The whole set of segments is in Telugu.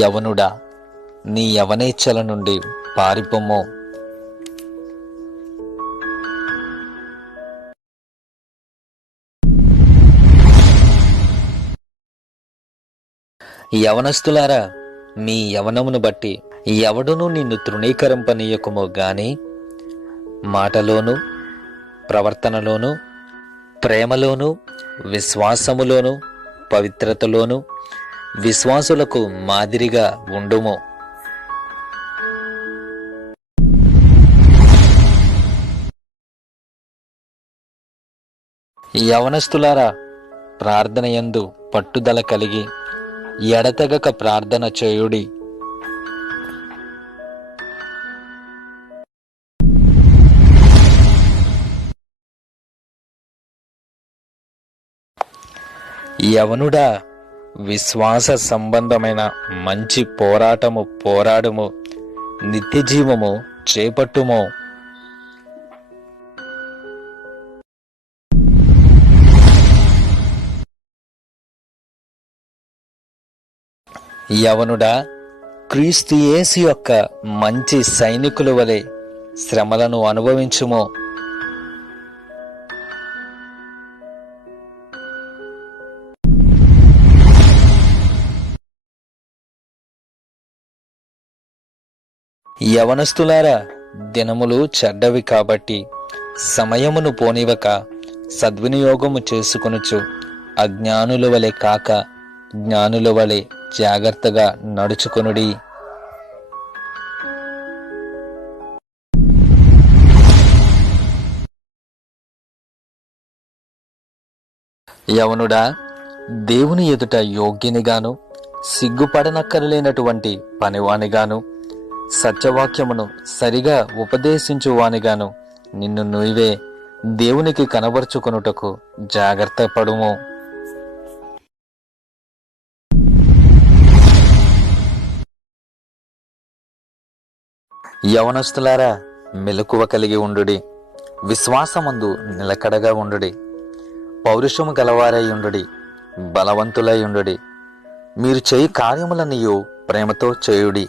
యవనుడా, నీ యవనేచ్ఛల నుండి పారిపొమ్ము. యవనస్తులారా, మీ యవనమును బట్టి ఎవడునూ నిన్ను తృణీకరింపనీయకుము గాని మాటలోను, ప్రవర్తనలోను, ప్రేమలోను, విశ్వాసములోను, పవిత్రతలోను విశ్వాసులకు మాదిరిగా ఉండుము. యవనస్తులారా, ప్రార్థనయందు పట్టుదల కలిగి ఎడతెగక ప్రార్థన చేయుడి. యవనుడా, విశ్వాస సంబంధమైన మంచి పోరాటము పోరాడుము, నిత్యజీవము చేపట్టుము. యవనుడా, క్రీస్తు యేసు యొక్క మంచి సైనికుల వలె శ్రమలను అనుభవించుము. యవనస్తులారా, దినములు చెడ్డవి కాబట్టి సమయమును పోనివక సద్వినియోగము చేసుకొనుచు అజ్ఞానుల వలె కాక జ్ఞానుల వలె జాగ్రత్తగా నడుచుకొనుడి. యవనుడా, దేవుని ఎదుట యోగ్యునిగాను సిగ్గుపడనక్కరలేనటువంటి పనివానిగాను సత్యవాక్యమును సరిగా ఉపదేశించువానిగాను నిన్ను నువ్వే దేవునికి కనబరుచుకొనుటకు జాగ్రత్త పడుము. యవనస్తులారా, మెలకువ కలిగి ఉండుడి, విశ్వాసమందు నిలకడగా ఉండుడి, పౌరుషము గలవారై ఉండుడి, బలవంతులై ఉండుడి. మీరు చేయి కార్యములన్నీయు ప్రేమతో చేయుడి.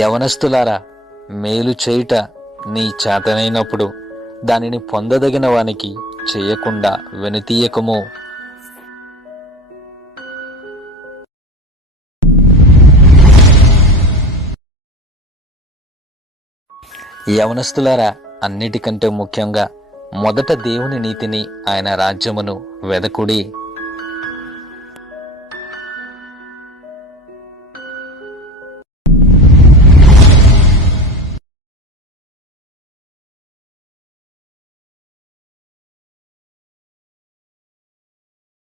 యవనస్తులారా, మేలు చేయుట నీ చేతనైనప్పుడు దానిని పొందదగిన వానికి చేయకుండా వెనుతీయకము. యవనస్తులారా, అన్నిటికంటే ముఖ్యంగా మొదట దేవుని నీతిని ఆయన రాజ్యమును వెదకుడి.